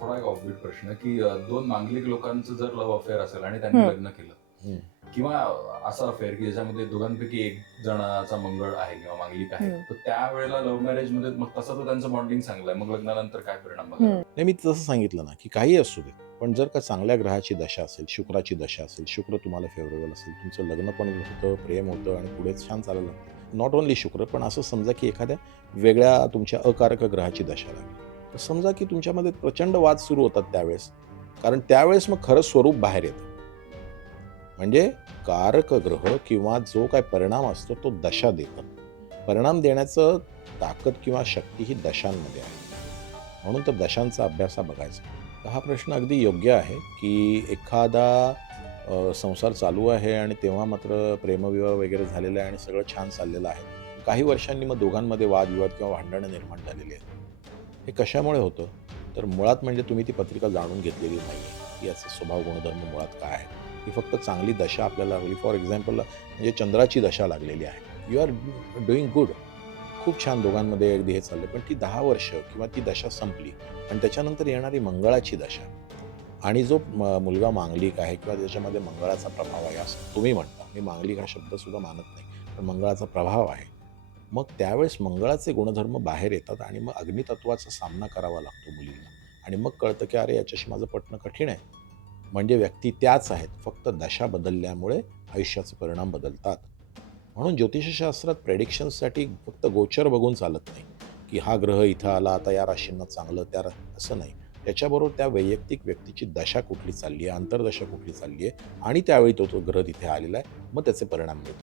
थोडा एक ऑफबीट प्रश्न की दोन मांगलिक लोकांचं जर लव्ह अफेअर असेल आणि त्यांनी लग्न केलं किंवा असा अफेअर की ज्याच्यामध्ये दोघांपैकी एक जणाचा मंगळ आहे किंवा मांगलिक आहे, तर त्यावेळेला लव्ह मॅरेज मध्ये मग तसं तर त्यांचं बॉन्डिंग चांगलं आहे, मग लग्नानंतर काय परिणाम बघायला? नाही, मी तसं सांगितलं ना, की काही असू दे, पण जर का चांगल्या ग्रहाची दशा असेल, शुक्राची दशा असेल, शुक्र तुम्हाला फेवरेबल असेल, तुमचं लग्न पण होतं, प्रेम होतं आणि पुढे छान चालायला लागतं. नॉट ओन्ली शुक्र, पण असं समजा की एखाद्या वेगळ्या तुमच्या अकारक ग्रहाची दशा लागली. तर समजा की तुमच्यामध्ये प्रचंड वाद सुरू होतात त्यावेळेस. कारण त्यावेळेस मग खरं स्वरूप बाहेर येतं. म्हणजे कारक ग्रह किंवा जो काही परिणाम असतो तो दशा देतात. परिणाम देण्याचं ताकद किंवा शक्ती ही दशांमध्ये आहे. म्हणून तर दशांचा अभ्यास हा बघायचा. तर हा प्रश्न अगदी योग्य आहे, की एखादा संसार चालू आहे आणि तेव्हा मात्र प्रेमविवाह वगैरे झालेला आहे आणि सगळं छान चाललेलं आहे. काही वर्षांनी मग दोघांमध्ये वादविवाद किंवा भांडणं निर्माण झालेली आहेत. हे कशामुळे होतं? तर मुळात म्हणजे तुम्ही ती पत्रिका जाणून घेतलेली नाही आहे, की याचे स्वभाव गुणधर्म मुळात काय आहेत. ही फक्त चांगली दशा आपल्याला लागली. फॉर एक्झाम्पल म्हणजे चंद्राची दशा लागलेली आहे. You are doing good. खूप छान दोघांमध्ये अगदी हे चाललं. पण ती 10 वर्ष किंवा ती दशा संपली आणि त्याच्यानंतर येणारी मंगळाची दशा आणि जो मुलगा मांगलिक आहे किंवा ज्याच्यामध्ये मंगळाचा प्रभाव आहे असं तुम्ही म्हणता. मी मांगलिक हा शब्दसुद्धा मानत नाही. पण मंगळाचा प्रभाव आहे. मग त्यावेळेस मंगळाचे गुणधर्म बाहेर येतात आणि मग अग्नितत्वाचा सामना करावा लागतो मुलीला आणि मग कळतं की अरे याच्याशी माझं पटणं कठीण आहे. म्हणजे व्यक्ती त्याच आहेत. फक्त दशा बदलल्यामुळे आयुष्याचे परिणाम बदलतात. म्हणून ज्योतिषशास्त्रात प्रेडिक्शन्ससाठी फक्त गोचर बघून चालत नाही, की हा ग्रह इथं आला, आता या राशींना चांगलं, असं नाही. त्याच्याबरोबर त्या वैयक्तिक व्यक्तीची दशा कुठली चालली आहे, अंतर्दशा कुठली चालली आहे आणि त्यावेळी तो ग्रह तिथे आलेला आहे. मग त्याचे परिणाम मिळतात.